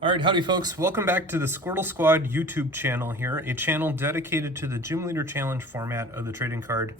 All right, howdy folks. Welcome back to the Squirtle Squad YouTube channel here, a channel dedicated to the Gym Leader Challenge format of the trading card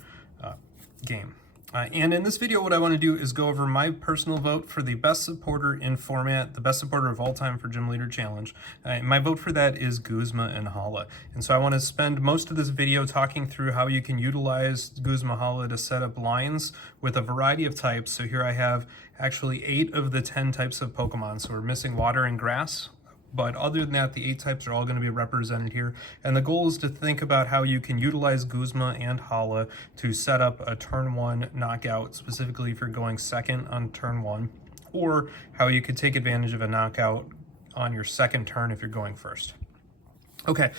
game. And in this video, what I want to do is go over my personal vote for the best supporter in format, the best supporter of all time for Gym Leader Challenge. My vote for that is Guzma and Hala. And so I want to spend most of this video talking through how you can utilize Guzma Hala to set up lines with a variety of types. So here I have actually 8 of the 10 types of Pokemon. So we're missing water and grass. But other than that, the 8 types are all going to be represented here. And the goal is to think about how you can utilize Guzma and Hala to set up a turn 1 knockout, specifically if you're going second on turn 1, or how you could take advantage of a knockout on your second turn if you're going first. Okay,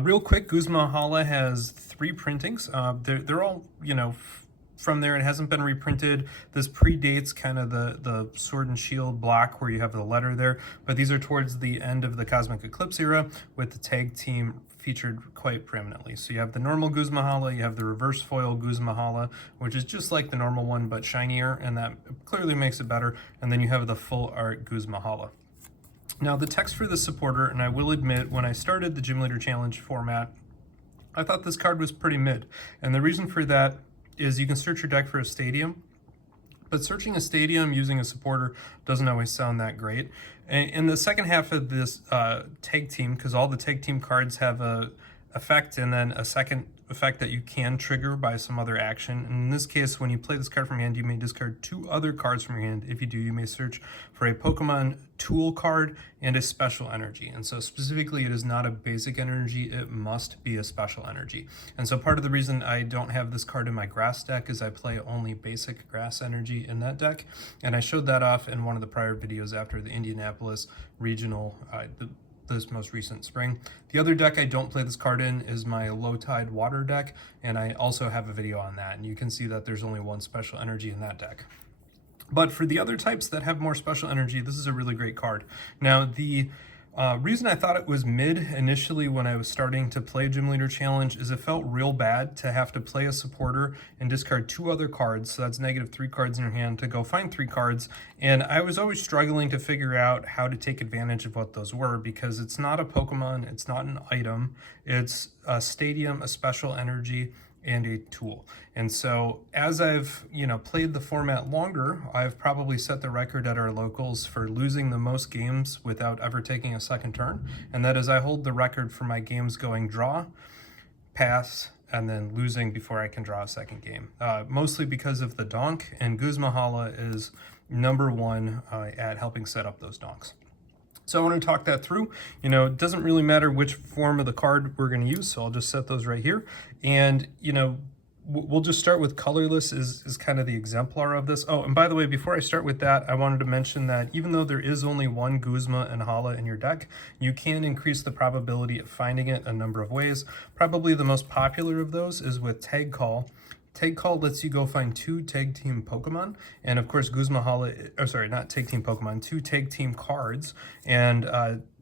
real quick, Guzma Hala has 3 printings. They're all, from there. It hasn't been reprinted. This predates kind of the Sword and Shield block where you have the letter there, but these are towards the end of the Cosmic Eclipse era with the tag team featured quite preeminently. So you have the normal Guzma Hala, you have the reverse foil Guzma Hala, which is just like the normal one but shinier, and that clearly makes it better, and then you have the full art Guzma Hala. Now the text for the supporter, and I will admit, when I started the Gym Leader Challenge format, I thought this card was pretty mid, and the reason for that is you can search your deck for a stadium, but searching a stadium using a supporter doesn't always sound that great. In the second half of this tag team, because all the tag team cards have a effect and then a second effect that you can trigger by some other action. And in this case, when you play this card from your hand, you may discard 2 other cards from your hand. If you do, you may search for a Pokemon tool card and a special energy. And so specifically, it is not a basic energy, it must be a special energy. And so part of the reason I don't have this card in my grass deck is I play only basic grass energy in that deck. And I showed that off in one of the prior videos after the Indianapolis regional, this most recent spring. The other deck I don't play this card in is my low tide water deck, and I also have a video on that, and you can see that there's only 1 special energy in that deck. But for the other types that have more special energy, this is a really great card. Now the reason I thought it was mid initially when I was starting to play Gym Leader Challenge is it felt real bad to have to play a supporter and discard 2 other cards, so that's -3 cards in your hand, to go find 3 cards, and I was always struggling to figure out how to take advantage of what those were, because it's not a Pokemon, it's not an item, it's a stadium, a special energy, and a tool. And so as I've played the format longer, I've probably set the record at our locals for losing the most games without ever taking a second turn, and that is I hold the record for my games going draw, pass, and then losing before I can draw a second game, mostly because of the donk, and Guzma Hala is number 1 at helping set up those donks. So I want to talk that through. It doesn't really matter which form of the card we're going to use, so I'll just set those right here. And, we'll just start with colorless is kind of the exemplar of this. Oh, and by the way, before I start with that, I wanted to mention that even though there is only 1 Guzma and Hala in your deck, you can increase the probability of finding it a number of ways. Probably the most popular of those is with Tag Call. Tag Call lets you go find 2 tag team Pokemon, and of course Guzma Hala, not tag team Pokemon, 2 tag team cards, and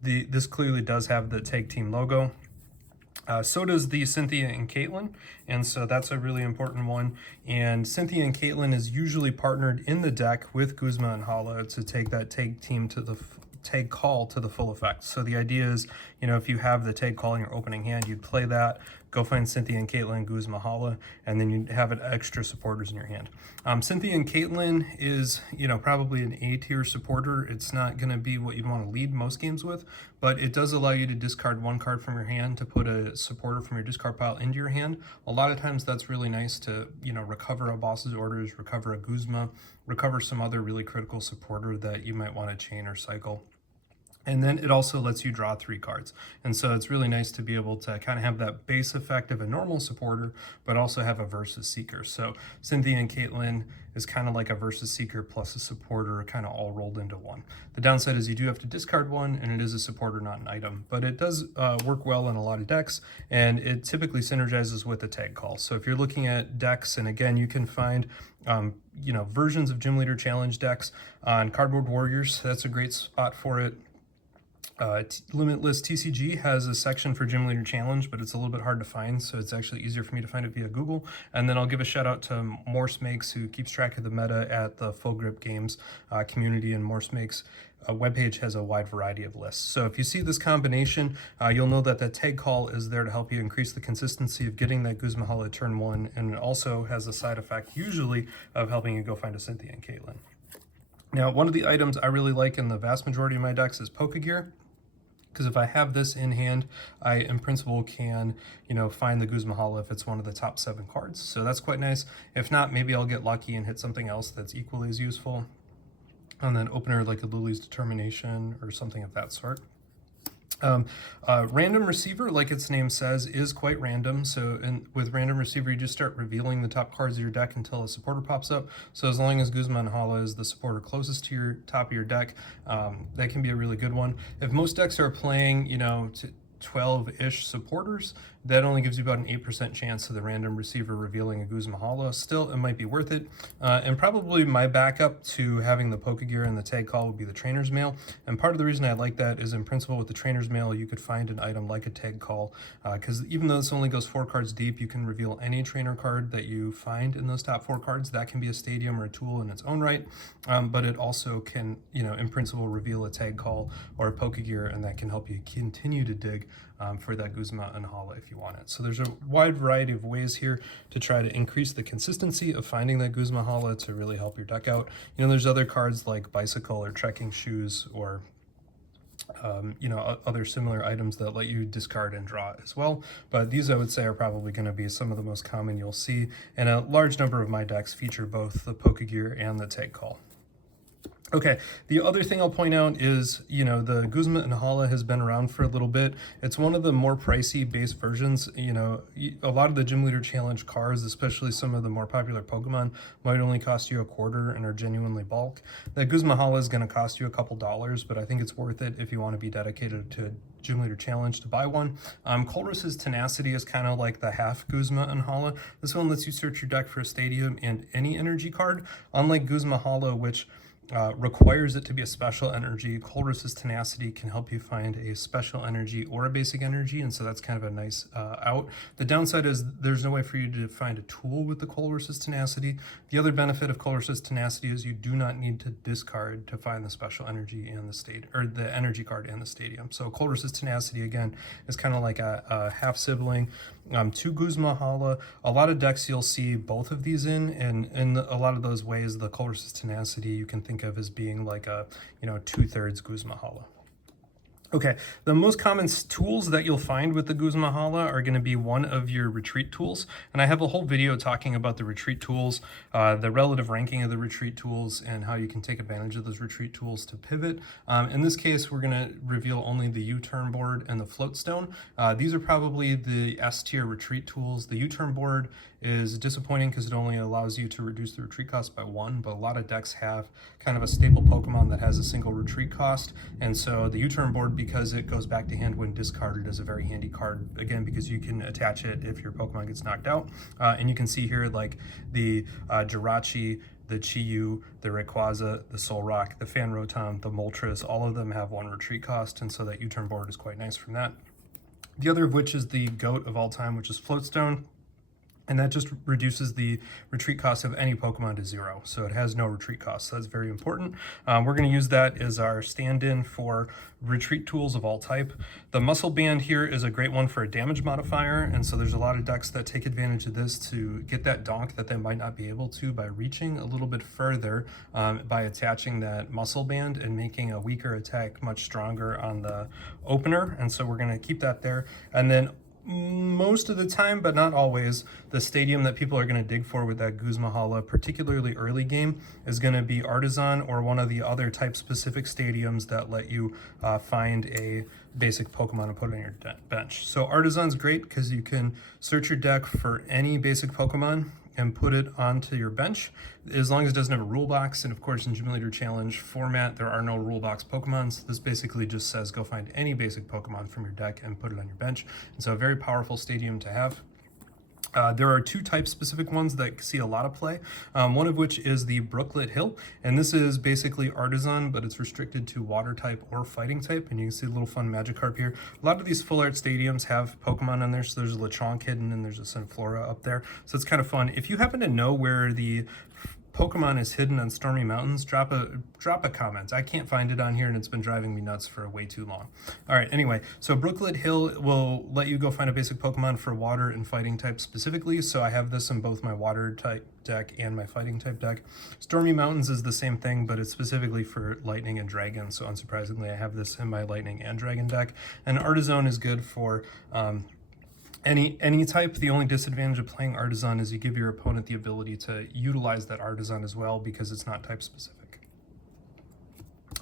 this clearly does have the tag team logo. So does the Cynthia and Caitlin, and so that's a really important one. And Cynthia and Caitlin is usually partnered in the deck with Guzma and Hala to take that tag team to the tag call to the full effect. So the idea is, if you have the tag call in your opening hand, you'd play that, go find Cynthia and Caitlin, Guzma Hala, and then you'd have extra supporters in your hand. Cynthia and Caitlin is, probably an A-tier supporter. It's not going to be what you'd want to lead most games with, but it does allow you to discard 1 card from your hand to put a supporter from your discard pile into your hand. A lot of times that's really nice to, recover a boss's orders, recover a Guzma, recover some other really critical supporter that you might want to chain or cycle. And then it also lets you draw 3 cards. And so it's really nice to be able to kind of have that base effect of a normal supporter, but also have a versus seeker. So Cynthia and Caitlin is kind of like a versus seeker plus a supporter kind of all rolled into one. The downside is you do have to discard 1, and it is a supporter, not an item, but it does work well in a lot of decks, and it typically synergizes with the tag call. So if you're looking at decks, and again, you can find versions of Gym Leader Challenge decks on Cardboard Warriors. That's a great spot for it. Limitless TCG has a section for Gym Leader Challenge, but it's a little bit hard to find, so it's actually easier for me to find it via Google. And then I'll give a shout out to Morse Makes, who keeps track of the meta at the Full Grip Games community, and Morse Makes webpage has a wide variety of lists. So if you see this combination, you'll know that that tag call is there to help you increase the consistency of getting that Guzma Hala turn 1, and it also has a side effect usually of helping you go find a Cynthia and Caitlin. Now, one of the items I really like in the vast majority of my decks is Pokegear, because if I have this in hand, I in principle can, find the Guzma Hala if it's one of the top 7 cards. So that's quite nice. If not, maybe I'll get lucky and hit something else that's equally as useful. And then opener like a Lily's Determination or something of that sort. Random Receiver, like its name says, is quite random. So with Random Receiver, you just start revealing the top cards of your deck until a supporter pops up. So as long as Guzma and Hala is the supporter closest to your top of your deck, that can be a really good one. If most decks are playing, 12-ish supporters, that only gives you about an 8% chance of the Random Receiver revealing a Guzma Hala. Still, it might be worth it. And probably my backup to having the Pokegear and the tag call would be the Trainer's Mail. And part of the reason I like that is, in principle, with the Trainer's Mail, you could find an item like a tag call, because even though this only goes 4 cards deep, you can reveal any trainer card that you find in those top 4 cards. That can be a stadium or a tool in its own right, but it also can, in principle, reveal a tag call or a Pokegear, and that can help you continue to dig for that Guzma and Hala if you want it. So there's a wide variety of ways here to try to increase the consistency of finding that Guzma Hala to really help your deck out. There's other cards like Bicycle or Trekking Shoes or other similar items that let you discard and draw as well. But these, I would say, are probably going to be some of the most common you'll see. And a large number of my decks feature both the Pokegear and the tag call. Okay, the other thing I'll point out is, the Guzma and Hala has been around for a little bit. It's one of the more pricey base versions. A lot of the Gym Leader Challenge cards, especially some of the more popular Pokemon, might only cost you $0.25 and are genuinely bulk. That Guzma Hala is going to cost you a couple dollars, but I think it's worth it if you want to be dedicated to Gym Leader Challenge to buy one. Colress's Tenacity is kind of like the half Guzma and Hala. This one lets you search your deck for a stadium and any energy card, unlike Guzma Hala, which requires it to be a special energy. Colress's Tenacity can help you find a special energy or a basic energy, and so that's kind of a nice out. The downside is there's no way for you to find a tool with the Colress's Tenacity. The other benefit of Colress's Tenacity is you do not need to discard to find the special energy in the state, or the energy card in the stadium. So Colress's Tenacity, again, is kind of like a half sibling to Guzma Hala. A lot of decks you'll see both of these in, and in a lot of those ways, the Colress's Tenacity you can think of as being like a 2/3 Guzma Hala. Okay, the most common tools that you'll find with the Guzma Hala are going to be one of your retreat tools. And I have a whole video talking about the retreat tools, the relative ranking of the retreat tools, and how you can take advantage of those retreat tools to pivot. In this case, we're going to reveal only the U-turn board and the float stone. These are probably the S-tier retreat tools. The U-turn board is disappointing because it only allows you to reduce the retreat cost by 1, but a lot of decks have kind of a staple Pokemon that has a single retreat cost, and so the U-turn board, because it goes back to hand when discarded, is a very handy card, again, because you can attach it if your Pokemon gets knocked out. And you can see here like the Jirachi, the Chi-Yu, the Rayquaza, the Solrock, the Fanrotom, the Moltres, all of them have 1 retreat cost, and so that U-turn board is quite nice from that. The other of which is the GOAT of all time, which is Floatstone. And that just reduces the retreat cost of any Pokemon to 0. So it has no retreat cost. So that's very important. We're going to use that as our stand-in for retreat tools of all type. The Muscle Band here is a great one for a damage modifier. And so there's a lot of decks that take advantage of this to get that donk that they might not be able to by reaching a little bit further by attaching that Muscle Band and making a weaker attack much stronger on the opener. And so we're going to keep that there. And then most of the time, but not always, the stadium that people are going to dig for with that Guzma Hala, particularly early game, is going to be Artisan or one of the other type-specific stadiums that let you find a basic Pokemon and put it on your bench. So Artisan's great because you can search your deck for any basic Pokemon and put it onto your bench, as long as it doesn't have a rule box. And of course, in Gym Leader Challenge format, there are no rule box Pokemon. So this basically just says go find any basic Pokemon from your deck and put it on your bench. And so a very powerful stadium to have. There are two type-specific ones that see a lot of play, one of which is the Brooklet Hill, and this is basically Artisan, but it's restricted to water type or fighting type, and you can see a little fun Magikarp here. A lot of these full art stadiums have Pokemon in there, so there's a Lechonk hidden, and there's a Sunflora up there, so it's kind of fun. If you happen to know where the Pokemon is hidden on Stormy Mountains, drop a comment. I can't find it on here, and it's been driving me nuts for way too long. All right, anyway, so Brooklet Hill will let you go find a basic Pokemon for water and fighting type specifically, so I have this in both my water type deck and my fighting type deck. Stormy Mountains is the same thing, but it's specifically for lightning and dragon, so unsurprisingly I have this in my lightning and dragon deck. And Artisan is good for any type. The only disadvantage of playing Artisan is you give your opponent the ability to utilize that Artisan as well because it's not type specific.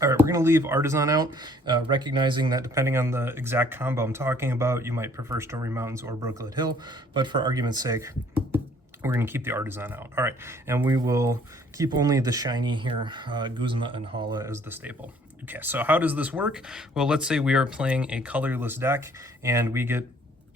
All right, we're going to leave Artisan out, recognizing that depending on the exact combo I'm talking about, you might prefer Stormy Mountains or Brooklet Hill, but for argument's sake, we're going to keep the Artisan out. All right, and we will keep only the shiny here, Guzma and Hala as the staple. Okay, so how does this work? Well, let's say we are playing a colorless deck and we get,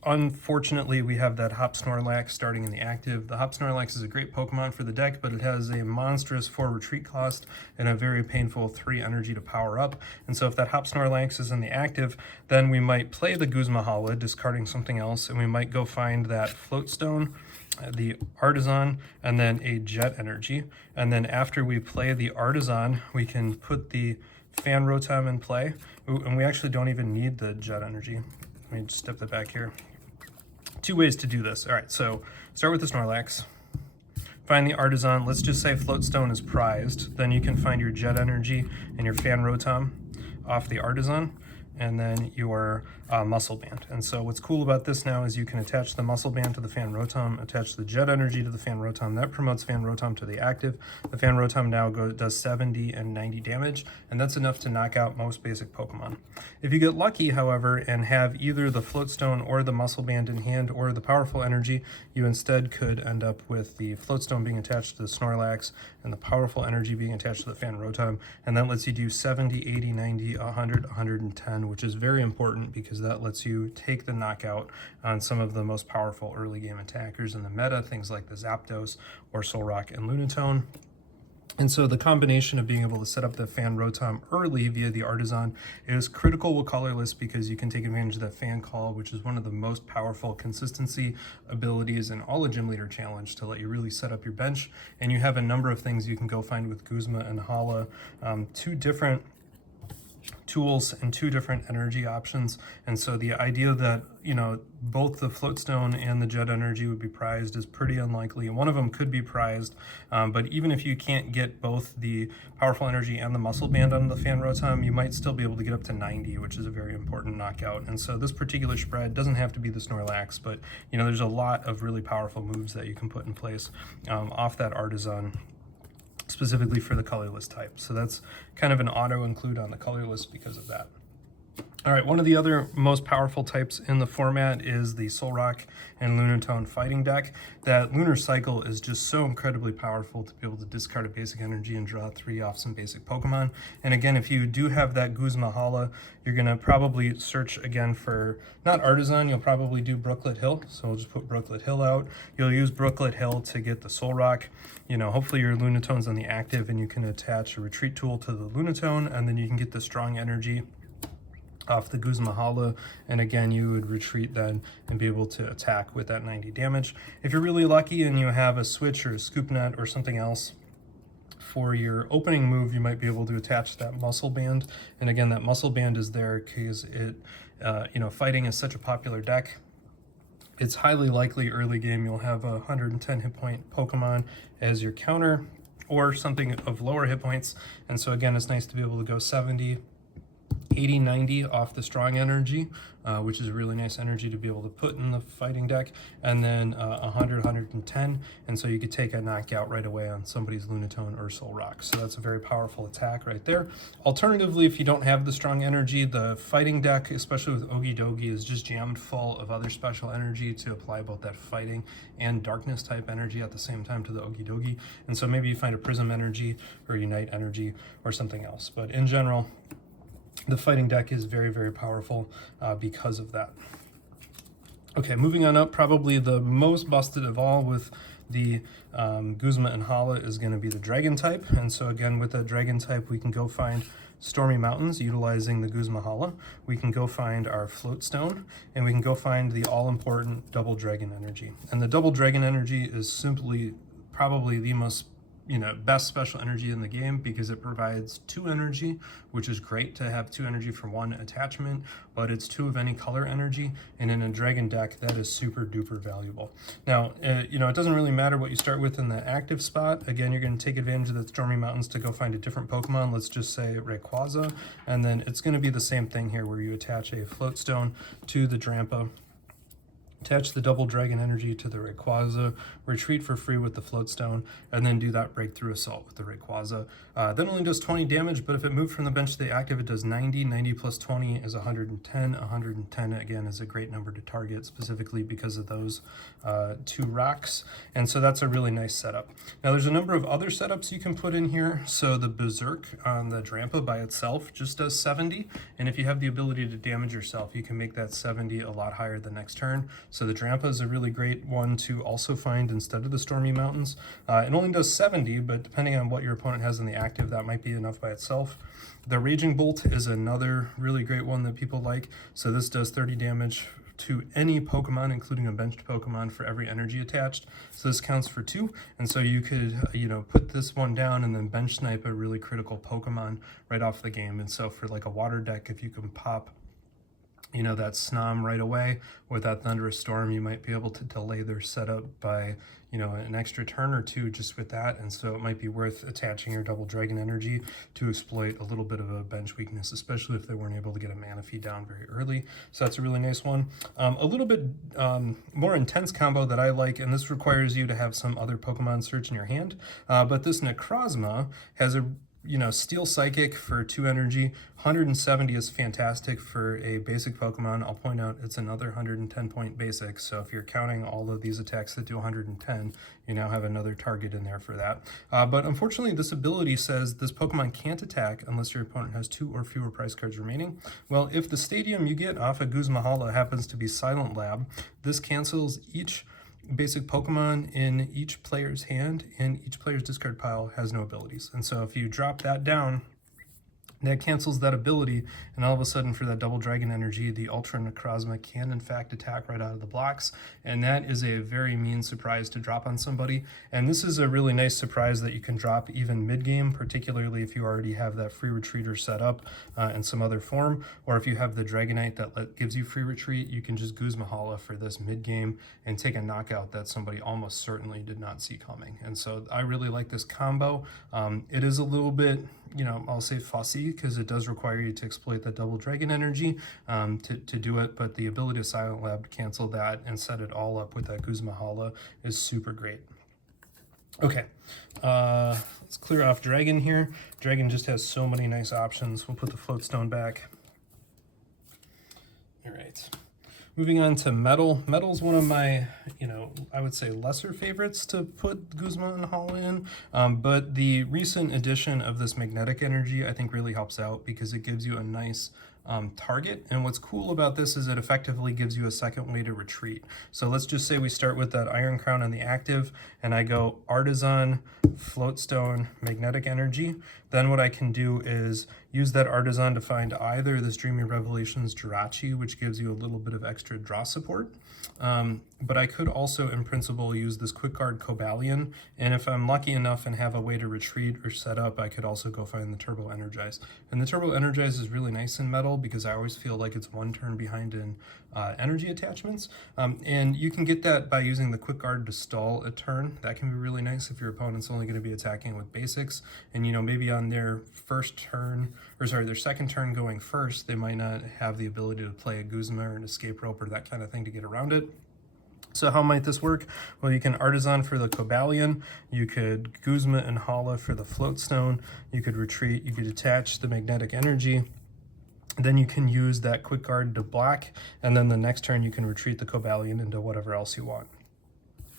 unfortunately, we have that Hop Snorlax starting in the active. The Hop Snorlax is a great Pokemon for the deck, but it has a monstrous 4 retreat cost and a very painful 3 energy to power up. And so if that Hop Snorlax is in the active, then we might play the Guzma Hala, discarding something else, and we might go find that Floatstone, the Artisan, and then a Jet Energy. And then after we play the Artisan, we can put the Fan Rotom in play. Ooh, and we actually don't even need the Jet Energy. Let me just step that back here. Two ways to do this. All right, so start with the Snorlax, find the Artisan. Let's just say Floatstone is prized. Then you can find your Jet Energy and your Fan Rotom off the Artisan, and then your Muscle Band. And so what's cool about this now is you can attach the Muscle Band to the Fan Rotom, attach the Jet Energy to the Fan Rotom. That promotes Fan Rotom to the active. The Fan Rotom now does 70 and 90 damage, and that's enough to knock out most basic Pokemon. If you get lucky, however, and have either the Floatstone or the Muscle Band in hand or the Powerful Energy, you instead could end up with the Floatstone being attached to the Snorlax and the Powerful Energy being attached to the Fan Rotom, and that lets you do 70, 80, 90, 100, 110, which is very important because that lets you take the knockout on some of the most powerful early game attackers in the meta, things like the Zapdos or Solrock and Lunatone. And so the combination of being able to set up the Fan Rotom early via the Artisan is critical with colorless because you can take advantage of that Fan Call, which is one of the most powerful consistency abilities in all a Gym Leader challenge to let you really set up your bench. And you have a number of things you can go find with Guzma and Hala, 2 different tools and 2 different energy options. And so the idea that, you know, both the Floatstone and the Jet Energy would be prized is pretty unlikely. One of them could be prized, but even if you can't get both the Powerful Energy and the Muscle Band on the Fan Rotom, you might still be able to get up to 90, which is a very important knockout. And so this particular spread doesn't have to be the Snorlax, but, you know, there's a lot of really powerful moves that you can put in place off that Artisan, specifically for the colorless type. So that's kind of an auto include on the colorless because of that. All right, one of the other most powerful types in the format is the Solrock and Lunatone fighting deck. That Lunar Cycle is just so incredibly powerful to be able to discard a basic energy and draw 3 off some basic Pokemon. And again, if you do have that Guzma Hala, you're gonna probably search again for, not Artisan, you'll probably do Brooklet Hill. So we'll just put Brooklet Hill out. You'll use Brooklet Hill to get the Solrock. You know, hopefully your Lunatone's on the active and you can attach a retreat tool to the Lunatone, and then you can get the strong energy off the Guzma Hala, and again you would retreat then and be able to attack with that 90 damage. If you're really lucky and you have a switch or a scoop net or something else for your opening move, you might be able to attach that Muscle Band. And again, that Muscle Band is there because it you know, fighting is such a popular deck. It's highly likely early game you'll have a 110 hit point Pokemon as your counter or something of lower hit points, and so again it's nice to be able to go 70, 80, 90 off the strong energy, which is a really nice energy to be able to put in the fighting deck, and then 100, 110, and so you could take a knockout right away on somebody's Lunatone or Solrock. So that's a very powerful attack right there. Alternatively, if you don't have the strong energy, the fighting deck, especially with Okidogi, is just jammed full of other special energy to apply both that fighting and darkness type energy at the same time to the Okidogi. And so maybe you find a Prism energy or Unite energy or something else. But in general, the fighting deck is very, very powerful because of that. Okay, moving on up, probably the most busted of all with the Guzma and Hala is going to be the Dragon type. And so again, with the Dragon type, we can go find Stormy Mountains utilizing the Guzma Hala. We can go find our Float Stone, and we can go find the all-important Double Dragon Energy. And the Double Dragon Energy is simply probably the most best special energy in the game because it provides 2 energy, which is great to have 2 energy for 1 attachment, but it's 2 of any color energy, and in a dragon deck that is super duper valuable. Now it doesn't really matter what you start with in the active spot. Again, you're going to take advantage of the Stormy Mountains to go find a different Pokemon. Let's just say Rayquaza, and then it's going to be the same thing here where you attach a Float Stone to the Drampa, attach the Double Dragon Energy to the Rayquaza, retreat for free with the Float Stone, and then do that Breakthrough Assault with the Rayquaza. That only does 20 damage, but if it moved from the bench to the active, it does 90. 90 plus 20 is 110. 110, again, is a great number to target, specifically because of those 2 rocks. And so that's a really nice setup. Now, there's a number of other setups you can put in here. So the Berserk on the Drampa by itself just does 70. And if you have the ability to damage yourself, you can make that 70 a lot higher the next turn. So the Drampa is a really great one to also find instead of the Stormy Mountains. It only does 70, but depending on what your opponent has in the active, that might be enough by itself. The Raging Bolt is another really great one that people like. So this does 30 damage to any Pokemon, including a benched Pokemon, for every energy attached. So this counts for 2, and so you could put this one down and then bench snipe a really critical Pokemon right off the game. And so for like a water deck, if you can pop that Snom right away with that Thunderous Storm, you might be able to delay their setup by, an extra turn or 2 just with that. And so it might be worth attaching your Double Dragon Energy to exploit a little bit of a bench weakness, especially if they weren't able to get a mana feed down very early. So that's a really nice one. A little bit more intense combo that I like, and this requires you to have some other Pokemon search in your hand, but this Necrozma has a Steel Psychic for 2 energy. 170 is fantastic for a basic Pokemon. I'll point out it's another 110 point basic, so if you're counting all of these attacks that do 110, you now have another target in there for that. But unfortunately, this ability says this Pokemon can't attack unless your opponent has 2 or fewer prize cards remaining. Well, if the stadium you get off of Guzma Hala happens to be Silent Lab, this cancels each basic Pokemon in each player's hand, and each player's discard pile has no abilities. And so if you drop that down, that cancels that ability, and all of a sudden for that Double Dragon Energy, the Ultra Necrozma can in fact attack right out of the blocks, and that is a very mean surprise to drop on somebody. And this is a really nice surprise that you can drop even mid-game, particularly if you already have that free retreater set up in some other form, or if you have the Dragonite that gives you free retreat, you can just Guzma Hala for this mid-game and take a knockout that somebody almost certainly did not see coming. And so I really like this combo. It is a little bit, I'll say fussy, because it does require you to exploit that Double Dragon Energy to do it, but the ability of Silent Lab to cancel that and set it all up with that Guzma Hala is super great. Okay, let's clear off Dragon here. Dragon just has so many nice options. We'll put the Float Stone back. All right. Moving on to Metal. Metal's one of my, I would say lesser favorites to put Guzma and Hala in, but the recent addition of this Magnetic Energy I think really helps out because it gives you a nice target. And what's cool about this is it effectively gives you a second way to retreat. So let's just say we start with that Iron Crown on the active, and I go Artisan, Float Stone, Magnetic Energy. Then what I can do is use that Artisan to find either this Dreamy Revelations Jirachi, which gives you a little bit of extra draw support, but I could also in principle use this Quick Guard Cobalion, and if I'm lucky enough and have a way to retreat or set up, I could also go find the Turbo Energize. And the Turbo Energize is really nice in Metal because I always feel like it's one turn behind in energy attachments, and you can get that by using the Quick Guard to stall a turn. That can be really nice if your opponent's only going to be attacking with basics, and maybe on their their second turn going first, they might not have the ability to play a Guzma or an Escape Rope or that kind of thing to get around it. So how might this work? Well, you can Artisan for the Cobalion, you could Guzma and Hala for the Float Stone, you could retreat, you could attach the Magnetic Energy, then you can use that Quick Guard to block, and then the next turn you can retreat the Cobalion into whatever else you want.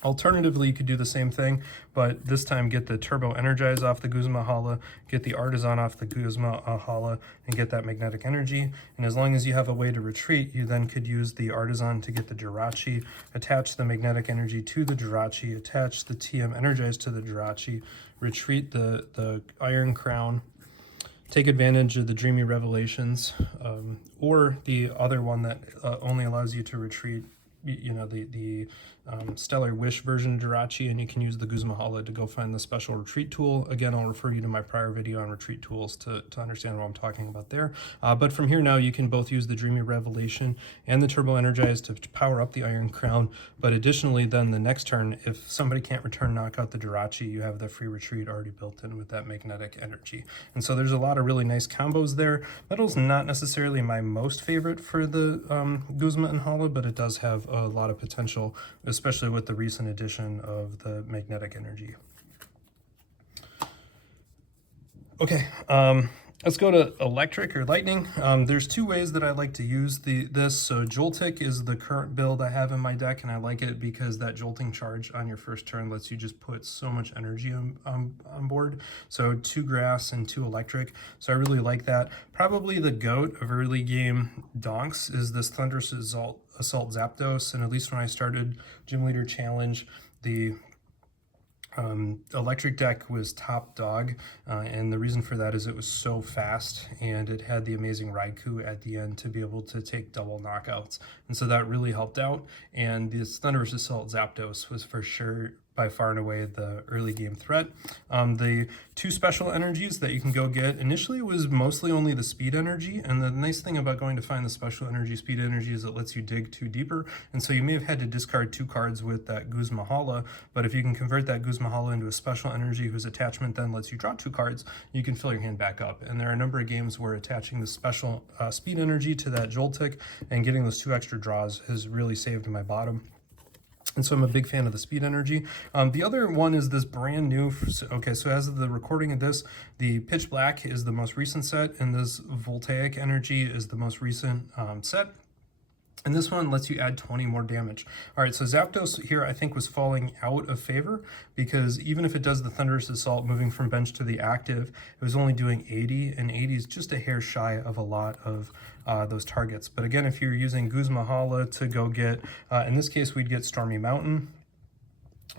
Alternatively, you could do the same thing, but this time get the Turbo Energize off the Guzma Hala, get the Artisan off the Guzma Hala, and get that magnetic energy. And as long as you have a way to retreat, you then could use the Artisan to get the Jirachi, attach the magnetic energy to the Jirachi, attach the TM Energize to the Jirachi, retreat the Iron Crown, take advantage of the Dreamy Revelations, or the other one that only allows you to retreat, you know, the Stellar Wish version of Jirachi, and you can use the Guzma Hala to go find the special retreat tool. Again, I'll refer you to my prior video on retreat tools to understand what I'm talking about there. But from here now, you can both use the Dreamy Revelation and the Turbo Energize to power up the Iron Crown. But additionally, then the next turn, if somebody can't return knockout the Jirachi, you have the free retreat already built in with that magnetic energy. And so there's a lot of really nice combos there. Metal's not necessarily my most favorite for the Guzma and Hala, but it does have a lot of potential, especially with the recent addition of the magnetic energy. Okay, let's go to electric or lightning. There's two ways that I like to use this. So Joltik is the current build I have in my deck, and I like it because that jolting charge on your first turn lets you just put so much energy on board. So 2 grass and 2 electric. So I really like that. Probably the GOAT of early game donks is this Thunderous Assault Zapdos, and at least when I started Gym Leader Challenge, the electric deck was top dog, and the reason for that is it was so fast, and it had the amazing Raikou at the end to be able to take double knockouts, and so that really helped out. And this Thunderous Assault Zapdos was for sure by far and away the early game threat. The 2 special energies that you can go get, initially it was mostly only the speed energy, and the nice thing about going to find the special energy, speed energy, is it lets you dig 2 deeper, and so you may have had to discard 2 cards with that Guzma Hala, but if you can convert that Guzma Hala into a special energy whose attachment then lets you draw 2 cards, you can fill your hand back up. And there are a number of games where attaching the special speed energy to that Joltik and getting those 2 extra draws has really saved my bottom. And so I'm a big fan of the speed energy. The other one is this brand new, okay, so as of the recording of this, the Pitch Black is the most recent set, and this Voltaic Energy is the most recent set. And this one lets you add 20 more damage. All right, so Zapdos here I think was falling out of favor, because even if it does the Thunderous Assault moving from bench to the active, it was only doing 80, and 80 is just a hair shy of a lot of those targets. But again, if you're using Guzma Hala to go get, in this case we'd get Stormy Mountain.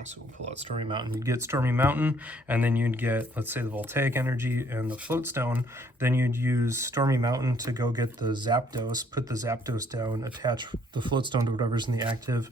So we'll pull out Stormy Mountain. You'd get Stormy Mountain, and then you'd get, let's say, the Voltaic Energy and the Float Stone. Then you'd use Stormy Mountain to go get the Zapdos, put the Zapdos down, attach the Float Stone to whatever's in the active,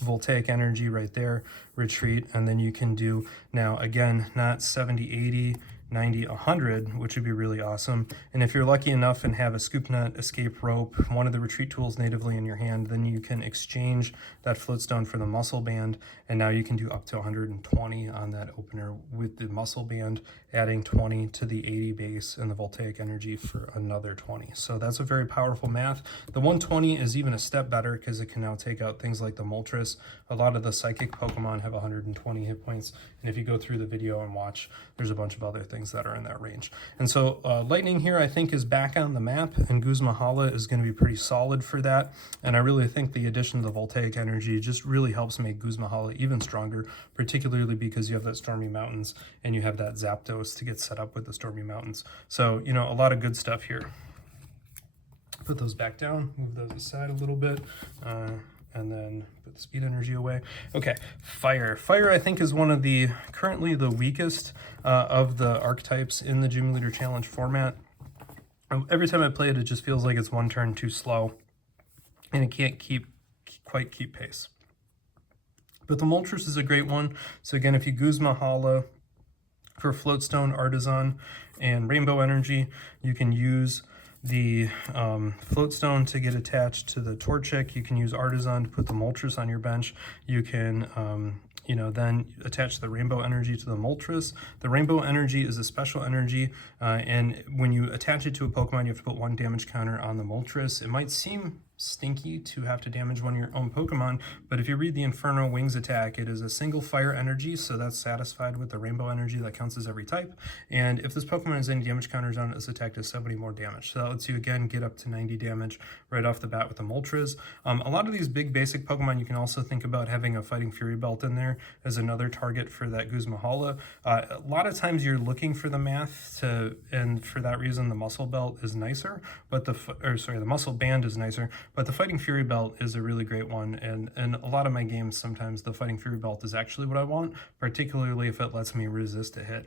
Voltaic Energy right there, retreat, and then you can do, now again, not 70, 80, 90, 100, which would be really awesome. And if you're lucky enough and have a Scoop Nut, Escape Rope, one of the retreat tools natively in your hand, then you can exchange that Float Stone for the Muscle Band, and now you can do up to 120 on that opener with the Muscle Band, adding 20 to the 80 base and the Voltaic Energy for another 20. So that's a very powerful math. The 120 is even a step better because it can now take out things like the Moltres. A lot of the Psychic Pokemon have 120 hit points, and if you go through the video and watch, there's a bunch of other things that are in that range. And so Lightning here I think is back on the map, and Guzma Hala is going to be pretty solid for that. And I really think the addition of the Voltaic Energy just really helps make Guzma Hala even stronger, particularly because you have that Stormy Mountains and you have that Zapdos to get set up with the Stormy Mountains. So, you know, a lot of good stuff here. Put those back down, move those aside a little bit, and then put the speed energy away. Okay, Fire. Fire I think is one of the, currently the weakest of the archetypes in the Gym Leader Challenge format. Every time I play it, it just feels like it's one turn too slow, and it can't quite keep pace. But the Moltres is a great one. So again, if you Guzma Hala for Floatstone, Artisan, and Rainbow Energy, you can use the Floatstone to get attached to the Torchic. You can use Artisan to put the Moltres on your bench. You can you know, then attach the Rainbow Energy to the Moltres. The Rainbow Energy is a special energy, and when you attach it to a Pokemon, you have to put 1 damage counter on the Moltres. It might seem stinky to have to damage one of your own Pokemon, but if you read the Inferno Wings attack, it is a single fire energy, so that's satisfied with the rainbow energy that counts as every type, and if this Pokemon has any damage counters on it, this attack does 70 more damage. So that lets you again get up to 90 damage right off the bat with the Moltres. A lot of these big basic Pokemon, you can also think about having a Fighting Fury Belt in there as another target for that Guzma. A lot of times you're looking for the math and for that reason the Muscle Belt is nicer, but the Muscle Band is nicer, but the Fighting Fury Belt is a really great one, and in a lot of my games sometimes the Fighting Fury Belt is actually what I want, particularly if it lets me resist a hit.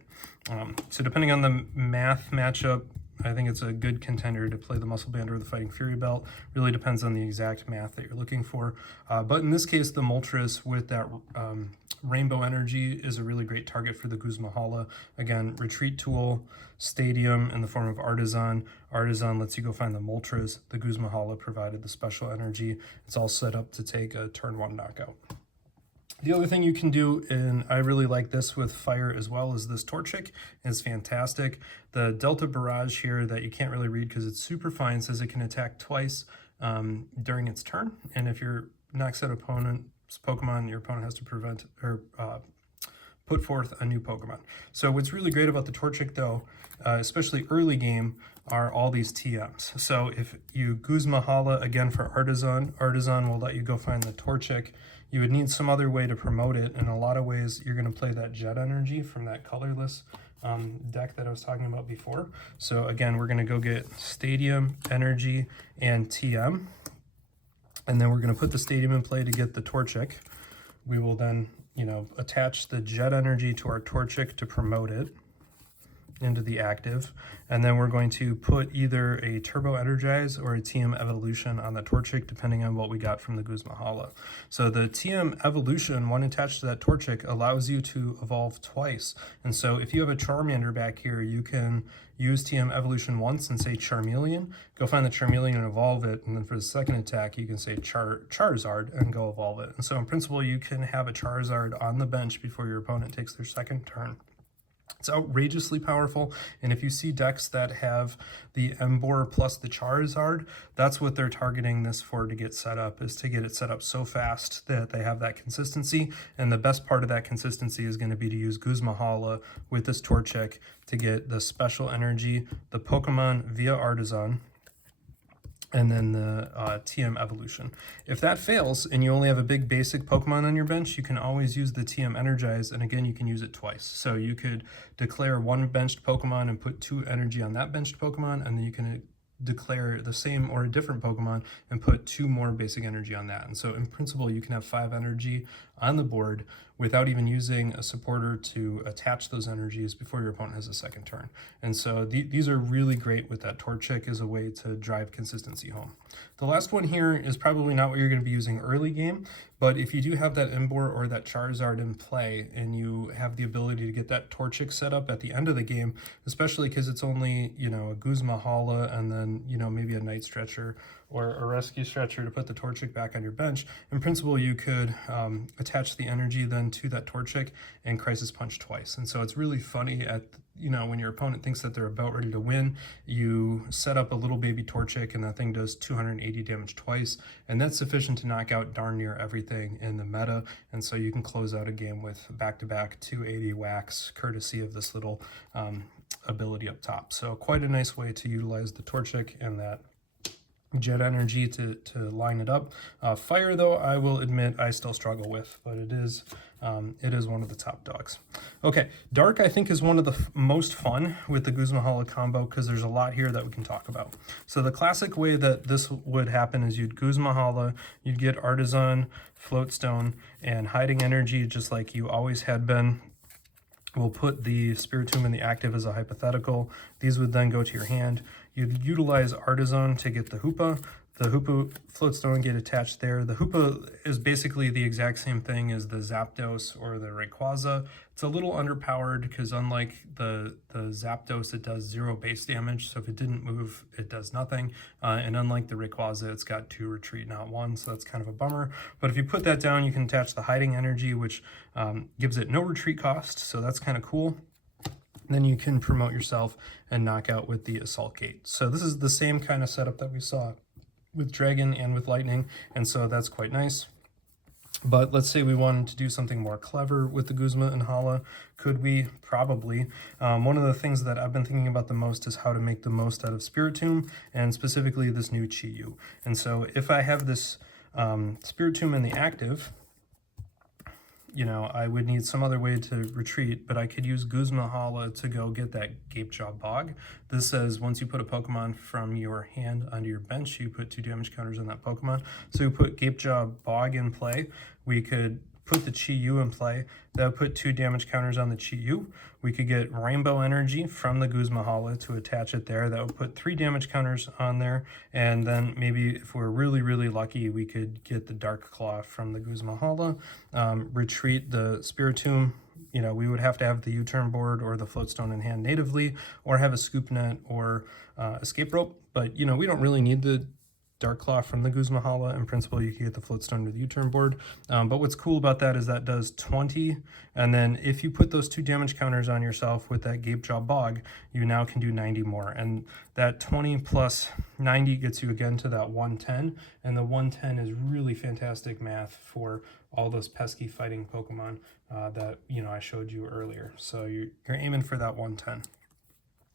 So depending on the math matchup, I think it's a good contender to play the Muscle Band or the Fighting Fury Belt. Really depends on the exact math that you're looking for. But in this case, the Moltres with that rainbow energy is a really great target for the Guzma. Again, Retreat Tool, Stadium in the form of Artisan. Artisan lets you go find the Moltres. The Guzma provided the special energy. It's all set up to take a turn 1 knockout. The other thing you can do, and I really like this with fire as well, is this Torchic. It's fantastic. The Delta Barrage here that you can't really read because it's super fine says it can attack twice during its turn, and if your knocks out opponent's Pokemon, your opponent has to prevent or put forth a new Pokemon. So what's really great about the Torchic though, especially early game, are all these TMs. So if you Guzma again for Artisan, Artisan will let you go find the Torchic. You would need some other way to promote it. In a lot of ways, you're going to play that Jet Energy from that colorless deck that I was talking about before. So again, we're going to go get Stadium, Energy, and TM. And then we're going to put the Stadium in play to get the Torchic. We will then, attach the Jet Energy to our Torchic to promote it into the active, and then we're going to put either a Turbo Energize or a TM Evolution on the Torchic depending on what we got from the Guzma. So the TM Evolution, when attached to that Torchic, allows you to evolve twice, and so if you have a Charmander back here, you can use TM Evolution once and say Charmeleon, go find the Charmeleon and evolve it, and then for the second attack you can say Charizard and go evolve it. And so in principle you can have a Charizard on the bench before your opponent takes their second turn. It's outrageously powerful, and if you see decks that have the Emboar plus the Charizard, that's what they're targeting this for to get set up, is to get it set up so fast that they have that consistency, and the best part of that consistency is going to be to use Guzma with this Torchic to get the special energy, the Pokemon via Artisan, and then the TM Evolution. If that fails and you only have a big basic Pokemon on your bench, you can always use the TM Energize, and again, you can use it twice. So you could declare one benched Pokemon and put 2 energy on that benched Pokemon, and then you can declare the same or a different Pokemon and put 2 more basic energy on that. And so in principle, you can have 5 energy on the board without even using a supporter to attach those energies before your opponent has a second turn. And so these are really great with that Torchic as a way to drive consistency home. The last one here is probably not what you're going to be using early game, but if you do have that Emboar or that Charizard in play and you have the ability to get that Torchic set up at the end of the game, especially because it's only, a Guzma and then, maybe a Night Stretcher or a Rescue Stretcher to put the Torchic back on your bench, in principle, you could attach the energy then to that Torchic and Crisis Punch twice. And so it's really funny at, when your opponent thinks that they're about ready to win, you set up a little baby Torchic and that thing does 280 damage twice, and that's sufficient to knock out darn near everything in the meta. And so you can close out a game with back-to-back 280 whacks courtesy of this little ability up top. So quite a nice way to utilize the Torchic and that Jet Energy to line it up. Fire, though, I will admit I still struggle with, but it is one of the top dogs. Okay, Dark I think is one of the most fun with the Guzma combo because there's a lot here that we can talk about. So the classic way that this would happen is you'd Guzma, you'd get Artisan, Floatstone, and Hiding Energy just like you always had been. We'll put the Spiritomb in the active as a hypothetical. These would then go to your hand. You'd utilize Artisan to get the Hoopa. The Hoopa Floatstone get attached there. The Hoopa is basically the exact same thing as the Zapdos or the Rayquaza. It's a little underpowered because unlike the Zapdos, it does 0 base damage. So if it didn't move, it does nothing. And unlike the Rayquaza, it's got 2 retreat, not 1. So that's kind of a bummer. But if you put that down, you can attach the Hiding Energy, which gives it no retreat cost. So that's kind of cool. Then you can promote yourself and knock out with the Assault Gate. So this is the same kind of setup that we saw with Dragon and with Lightning, and so that's quite nice. But let's say we wanted to do something more clever with the Guzma and Hala. Could we? Probably. One of the things that I've been thinking about the most is how to make the most out of Spiritomb, and specifically this new Chi-Yu. And so if I have this Spiritomb in the active, you know, I would need some other way to retreat, but I could use Guzma Hala to go get that Gapejaw Bog. This says once you put a Pokemon from your hand onto your bench, you put 2 damage counters on that Pokemon. So we put Gapejaw Bog in play. We could put the Chi-Yu in play. That would put 2 damage counters on the Chi-Yu. We could get Rainbow Energy from the Guzma Hala to attach it there. That would put 3 damage counters on there. And then maybe if we're really, really lucky, we could get the Dark Claw from the Guzma Hala, retreat the Spiritomb. You know, we would have to have the U-turn board or the Floatstone in hand natively, or have a Scoop Net or Escape Rope. But, you know, we don't really need the Dark Claw from the Guzma Hala. In principle, you can get the Floatstone or the U-turn board. But what's cool about that is that does 20, and then if you put those 2 damage counters on yourself with that Gapejaw Bog, you now can do 90 more. And that 20 plus 90 gets you again to that 110, and the 110 is really fantastic math for all those pesky fighting Pokemon that, you know, I showed you earlier. So you're aiming for that 110.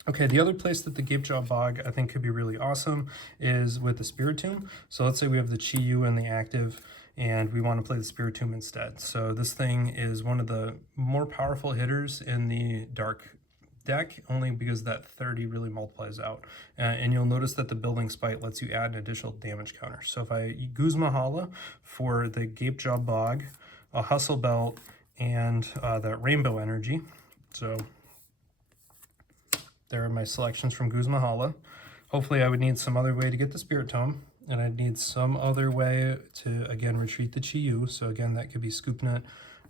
Okay, the other place that the Gapejaw Bog I think could be really awesome is with the Spiritomb. So let's say we have the Chi-Yu in the active and we want to play the Spiritomb instead. So this thing is one of the more powerful hitters in the Dark deck, only because that 30 really multiplies out. And you'll notice that the Building Spite lets you add an additional damage counter. So if I Guzma Hala for the Gapejaw Bog, a Hustle Belt, and that Rainbow Energy. So there are my selections from Guzma Hala. Hopefully I would need some other way to get the Spiritomb, and I'd need some other way to, again, retreat the Chi-Yu. So again, that could be Scoop Net,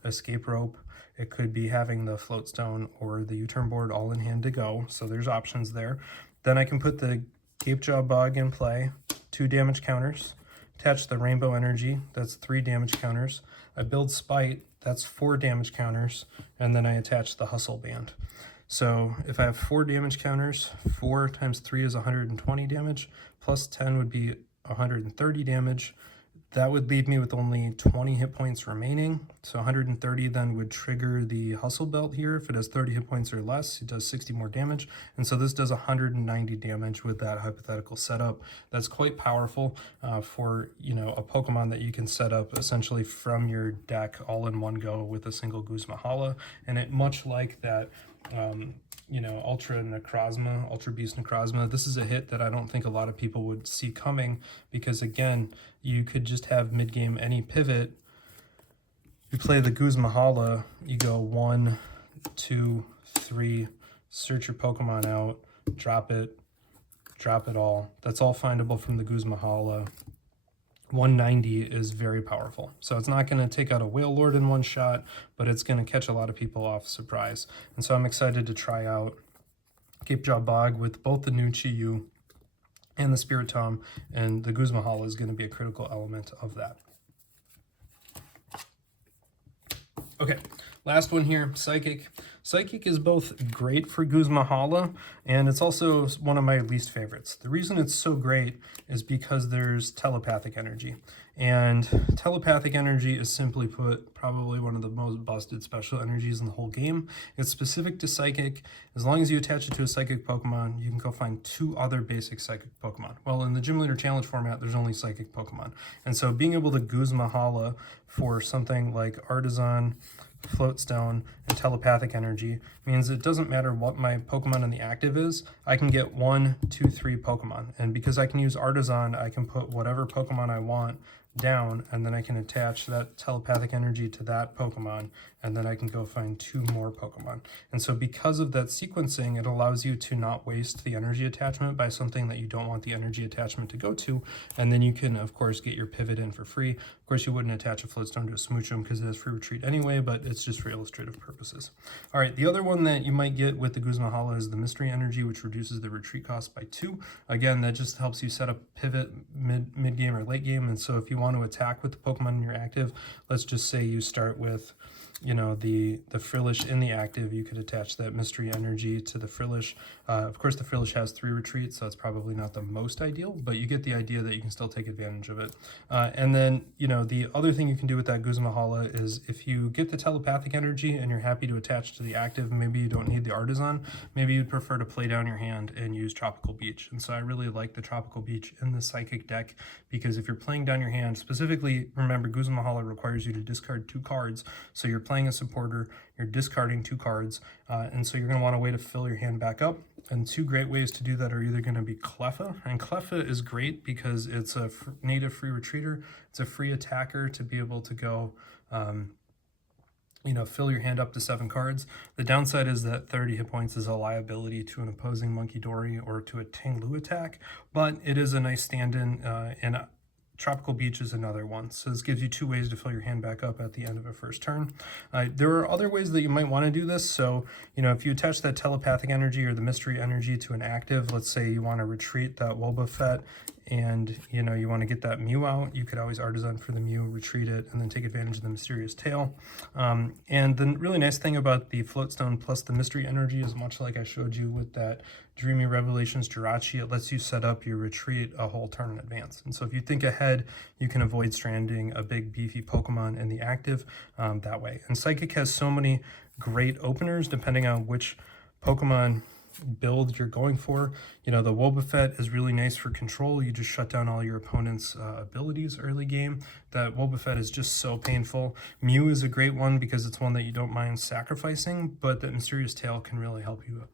Escape Rope. It could be having the Floatstone or the U-turn board all in hand to go. So there's options there. Then I can put the Gapejaw Bog in play, 2 damage counters. Attach the Rainbow Energy, that's 3 damage counters. I build Spite, that's 4 damage counters. And then I attach the Hustle Band. So if I have 4 damage counters, 4 times 3 is 120 damage, plus 10 would be 130 damage. That would leave me with only 20 hit points remaining. So 130 then would trigger the Hustle Belt here. If it has 30 hit points or less, it does 60 more damage. And so this does 190 damage with that hypothetical setup. That's quite powerful for, you know, a Pokemon that you can set up essentially from your deck all in one go with a single Guzma Hala. And it, much like that, you know, Ultra Beast Necrozma, this is a hit that I don't think a lot of people would see coming, because again, you could just have mid-game any pivot. You play the Guzma Hala, you go 1, 2, 3, search your Pokemon out, drop it all. That's all findable from the Guzma Hala. 190 is very powerful. So it's not going to take out a Whale Lord in one shot, but it's going to catch a lot of people off surprise. And so I'm excited to try out Gapejaw Bog with both the new Chi-Yu and the Spiritomb, and the Guzma Hala is going to be a critical element of that. Okay, last one here, Psychic. Psychic is both great for Guzma Hala, and it's also one of my least favorites. The reason it's so great is because there's telepathic energy. And telepathic energy is, simply put, probably one of the most busted special energies in the whole game. It's specific to Psychic. As long as you attach it to a Psychic Pokemon, you can go find 2 other basic Psychic Pokemon. Well, in the Gym Leader Challenge format, there's only Psychic Pokemon. And so being able to Guzma Hala for something like Artisan, Floatstone, and telepathic energy means it doesn't matter what my Pokemon in the active is, I can get 1, 2, 3 Pokemon. And because I can use Artisan, I can put whatever Pokemon I want down, and then I can attach that telepathic energy to that Pokemon, and then I can go find 2 more Pokemon. And so because of that sequencing, it allows you to not waste the energy attachment by something that you don't want the energy attachment to go to, and then you can, of course, get your pivot in for free. Of course, you wouldn't attach a Floatstone to a Smoochum because it has free retreat anyway, but it's just for illustrative purposes. All right, the other one that you might get with the Guzma Hala is the Mystery Energy, which reduces the retreat cost by 2. Again, that just helps you set up pivot mid-game or late game, and so if you want to attack with the Pokemon in your active, let's just say you start with you know, the Frillish in the active, you could attach that mystery energy to the Frillish. Of course, the Frillish has 3 retreats, so it's probably not the most ideal, but you get the idea that you can still take advantage of it. And then, you know, the other thing you can do with that Guzmahala is if you get the telepathic energy and you're happy to attach to the active, maybe you don't need the Artisan, maybe you'd prefer to play down your hand and use Tropical Beach. And so I really like the Tropical Beach in the Psychic deck, because if you're playing down your hand, specifically, remember, Guzmahala requires you to discard 2 cards, so you're playing a supporter, you're discarding 2 cards, and so you're going to want a way to fill your hand back up. And 2 great ways to do that are either going to be Cleffa, and Cleffa is great because it's a native free retreater. It's a free attacker to be able to go, you know, fill your hand up to 7 cards. The downside is that 30 hit points is a liability to an opposing Monkey Dory or to a Tinglu attack, but it is a nice stand-in, and Tropical Beach is another one. So this gives you 2 ways to fill your hand back up at the end of a first turn. There are other ways that you might want to do this. So, you know, if you attach that telepathic energy or the mystery energy to an active, let's say you want to retreat that Wobbuffet and, you know, you want to get that Mew out, you could always Artisan for the Mew, retreat it, and then take advantage of the Mysterious Tail. And the really nice thing about the Floatstone plus the mystery energy is, much like I showed you with that Dreamy Revelations Jirachi, it lets you set up your retreat a whole turn in advance. And so if you think ahead, you can avoid stranding a big beefy Pokemon in the active that way. And Psychic has so many great openers depending on which Pokemon build you're going for. You know, the Wobbuffet is really nice for control. You just shut down all your opponent's abilities early game. That Wobbuffet is just so painful. Mew is a great one because it's one that you don't mind sacrificing, but that Mysterious Tail can really help you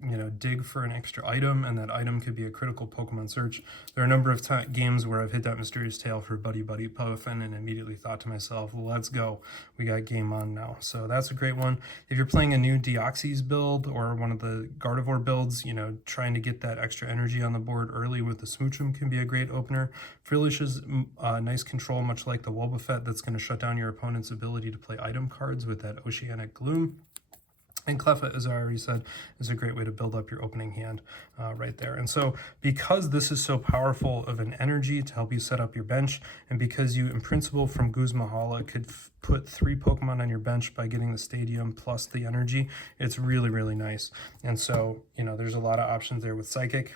you know, dig for an extra item, and that item could be a critical Pokemon search. There are a number of games where I've hit that Mysterious Tail for Buddy Puffin and immediately thought to myself, well, let's go. We got game on now. So that's a great one. If you're playing a new Deoxys build or one of the Gardevoir builds, you know, trying to get that extra energy on the board early with the Smoochum can be a great opener. Frillish is nice control, much like the Wobbuffet, that's going to shut down your opponent's ability to play item cards with that Oceanic Gloom. And Cleffa, as I already said, is a great way to build up your opening hand right there. And so because this is so powerful of an energy to help you set up your bench, and because you, in principle, from Guzmahala could put 3 Pokemon on your bench by getting the Stadium plus the energy, it's really, really nice. And so, you know, there's a lot of options there with Psychic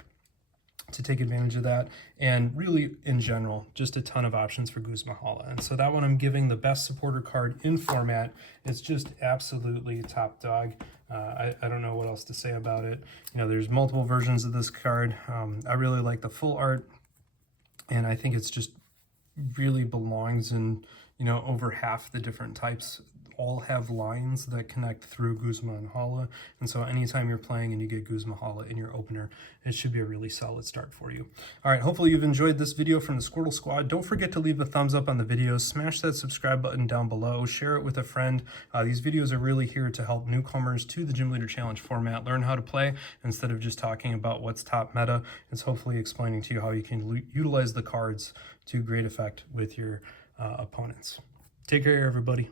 to take advantage of that, and really in general just a ton of options for Guzmahala. And so that one I'm giving the best supporter card in format. It's just absolutely top dog. I don't know what else to say about it. You know, there's multiple versions of this card. I really like the full art, and I think it's just really belongs in, you know, over half the different types all have lines that connect through Guzma and Hala, and so anytime you're playing and you get Guzmahala in your opener, it should be a really solid start for you. All right, hopefully you've enjoyed this video from the Squirtle Squad. Don't forget to leave a thumbs up on the video, smash that subscribe button down below, share it with a friend. These videos are really here to help newcomers to the Gym Leader Challenge format learn how to play instead of just talking about what's top meta. It's hopefully explaining to you how you can utilize the cards to great effect with your opponents. Take care, everybody.